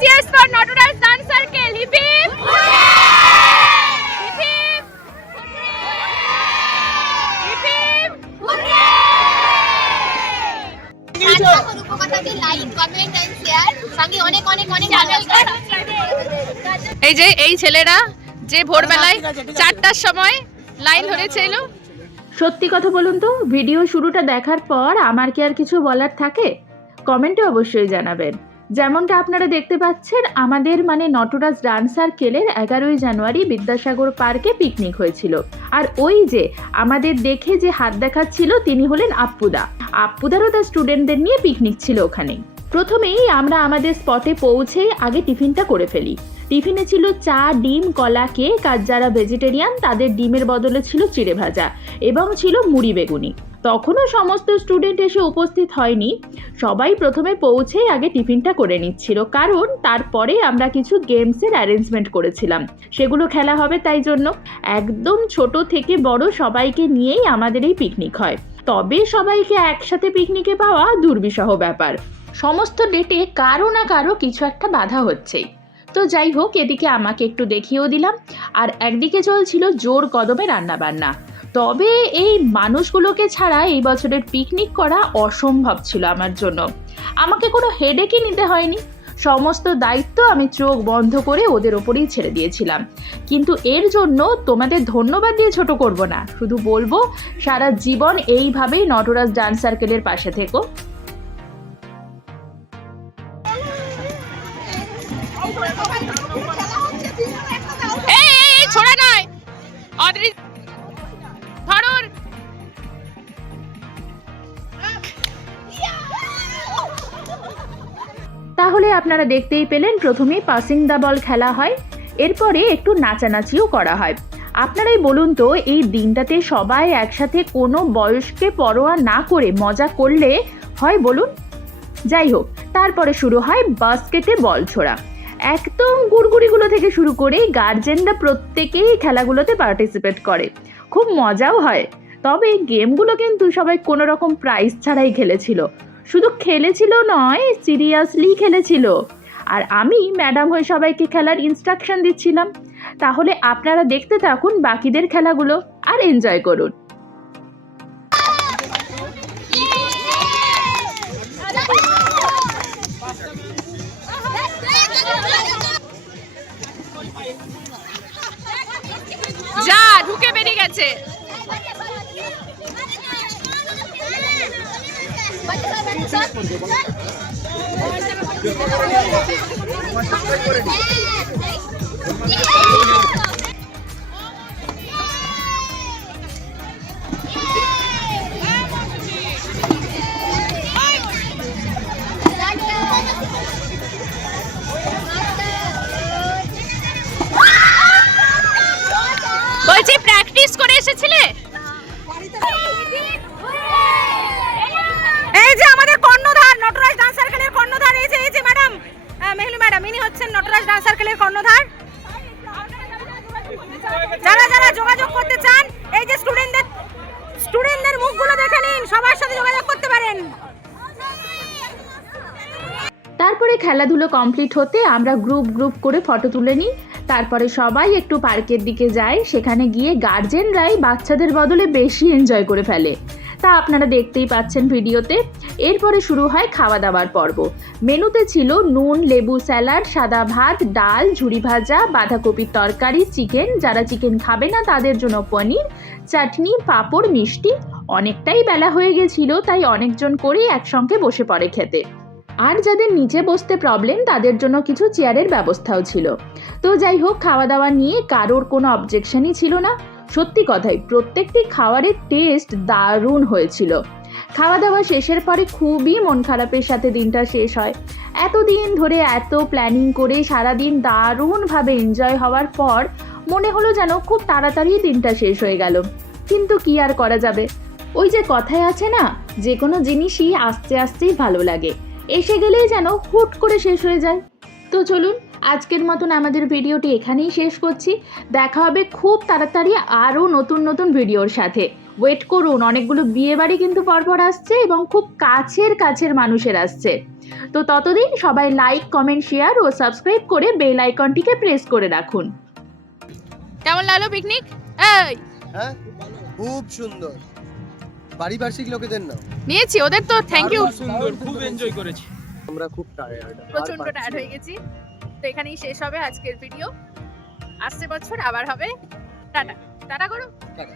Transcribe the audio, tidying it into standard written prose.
cheers for Notoraj Dance Circle. Hip hip. Hip hip. Hip hip. এই যে এই ছেলেরা যে ভোরবেলায় 4টার সময় লাইন ধরেছিল। সত্যি কথা বলুন তো, ভিডিও শুরুটা দেখার পর আমার কি আর কিছু বলার থাকে? কমেন্টে অবশ্যই জানাবেন। যেমনটা আপনারা দেখতে পাচ্ছেন, আমাদের নটরাজ ডান্স সার্কেলের 11ই জানুয়ারি বিদ্যাসাগর পার্কে পিকনিক হয়েছিল। আর ওই যে আমাদের দেখে যে হাত দেখাচ্ছিল তিনি হলেন আপ্পুদা। আপ্পুদারও তার স্টুডেন্টদের নিয়ে পিকনিক ছিল ওখানে। প্রথমেই আমরা আমাদের স্পটে পৌঁছে আগে টিফিনটা করে ফেলি। টিফিনে ছিল চা, ডিম, কলা, কেক, আর যারা ভেজিটেরিয়ান তাদের ডিমের বদলে ছিল চিড়ে ভাজা এবং ছিল মুড়ি বেগুনি। তখনও সমস্ত স্টুডেন্ট এসে উপস্থিত হয়নি। সবাই প্রথমে পৌঁছে আগে টিফিনটা করে নিচ্ছিল, কারণ তারপরে আমরা কিছু গেমসের অ্যারেঞ্জমেন্ট করেছিলাম, সেগুলো খেলা হবে। তাই জন্য একদম ছোট থেকে বড় সবাইকে নিয়েই আমাদের এই পিকনিক হয়। তবে সবাইকে একসাথে পিকনিকে পাওয়া দুর্বিষহ ব্যাপার। সমস্ত ডেটে কারো না কারো কিছু একটা বাধা হচ্ছেই। তো যাই হোক, এদিকে আমাকে একটু দেখিয়েও দিলাম, আর একদিকে চলছিল জোর কদমে রান্নাবান্না। তবে এই মানুষগুলোকে ছাড়া এই বছরের পিকনিক করা অসম্ভব ছিল আমার জন্য। আমাকে কোনো হেডেকই নিতে হয়নি, সমস্ত দায়িত্ব আমি চোখ বন্ধ করে ওদের ওপরেই ছেড়ে দিয়েছিলাম। কিন্তু এর জন্য তোমাদের ধন্যবাদ দিয়ে ছোট করব না, শুধু বলবো সারা জীবন এইভাবেই নটরাজ ডান্স সার্কেলের পাশে থেকো। ছোড়া নয়, অদ্রি ধরুন। তাহলে আপনারা দেখতেই পেলেন, প্রথমেই পাসিং দ্য বল খেলা হয়, এরপরে একটু নাচানাচিও করা হয়। আপনারাই বলুন তো, এই দিনটাতে সবাই একসাথে কোনো বয়সকে পরোয়া না করে মজা করলে হয় বলুন? যাই হোক, তারপরে শুরু হয় বাস্কেটে বল ছোড়া। একদম গুড়গুড়িগুলো থেকে শুরু করে গার্জেনরা প্রত্যেকেই খেলাগুলোতে পার্টিসিপেট করে, খুব মজাও হয়। তবে গেমগুলো কিন্তু সবাই কোনো রকম প্রাইজ ছাড়াই খেলেছিল। শুধু খেলেছিল নয়, সিরিয়াসলি খেলেছিল। আর আমি ম্যাডাম হয়ে সবাইকে খেলার ইনস্ট্রাকশন দিচ্ছিলাম। তাহলে আপনারা দেখতে থাকুন বাকিদের খেলাগুলো আর এনজয় করুন। যা ঢুকে বেরিয়ে গেছে। বলছি প্র্যাকটিস করে এসেছিলে? এই যে আমাদের কর্ণধার, নটরাজ ডান্স সার্কেলের কর্ণধার, এই যে ম্যাডাম, মেহলি ম্যাডাম, ইনি হচ্ছেন নটরাজ ডান্স সার্কেলের কর্ণধার। যারা যোগাযোগ করতে চান, এই যে স্টুডেন্টদের মুখগুলো দেখে নিন, সবার সাথে যোগাযোগ করতে পারেন। তারপরে খেলাধুলো কমপ্লিট হতে আমরা গ্রুপ করে ফটো তুলে নিই। তারপরে সবাই একটু পার্কের দিকে যায়। সেখানে গিয়ে গার্জেনরাই বাচ্চাদের বদলে বেশি এনজয় করে ফেলে, তা আপনারা দেখতেই পাচ্ছেন ভিডিওতে। এরপরে শুরু হয় খাওয়া দাওয়ার পর্ব। মেনুতে ছিল নুন, লেবু স্যালাড, সাদা ভাত, ডাল, ঝুরি ভাজা, বাঁধাকপির তরকারি, চিকেন, যারা চিকেন খাবে না তাদের জন্য পনির, চাটনি, পাঁপড়, মিষ্টি। অনেকটাই বেলা হয়ে গেছিল, তাই অনেকজন করেই একসঙ্গে বসে পড়ে খেতে। আর যাদের নিচে বসতে প্রবলেম তাদের জন্য কিছু চেয়ারের ব্যবস্থাও ছিল। তো যাই হোক, খাওয়া দাওয়া নিয়ে কারোর কোনো অবজেকশনই ছিল না। সত্যি কথাই প্রত্যেকটি খাবারের টেস্ট দারুণ হয়েছিল। খাওয়া দাওয়া শেষের পরে খুবই মন খারাপের সাথে দিনটা শেষ হয়। এতদিন ধরে এত প্ল্যানিং করে সারাদিন দারুণভাবে এনজয় হওয়ার পর মনে হলো যেন খুব তাড়াতাড়ি দিনটা শেষ হয়ে গেল। কিন্তু কি আর করা যাবে, ওই যে কথায় আছে না, যে কোনো জিনিসই আস্তে আস্তেই ভালো লাগে, এসে গেলেই যেন হুট করে শেষ হয়ে যায়। তো চলুন, আজকের মতন আমাদের ভিডিওটি এখানেই শেষ করছি। দেখা হবে খুব তাড়াতাড়ি আরও নতুন ভিডিওর সাথে। ওয়েট করুন, অনেকগুলো বিয়ে বাড়ি কিন্তু পরপর আসছে এবং খুব কাছের মানুষের আসছে। তো ততদিন সবাই লাইক, কমেন্ট, শেয়ার ও সাবস্ক্রাইব করে বেল আইকনটিকে প্রেস করে রাখুন। কেমন লাগলো পিকনিক? এই হ্যাঁ খুব সুন্দর, পারিপার্শ্বিক লোকেদের না নিয়েছি ওদের তো থ্যাংক ইউ। সুন্দর, খুব এনজয় করেছি। আমরা খুব টায়ার্ড, প্রচন্ড টায়ার্ড হয়ে গেছি। তো এখানেই শেষ হবে আজকের ভিডিও। আসছে বছর আবার হবে। টাটা টাটা করো। টাটা।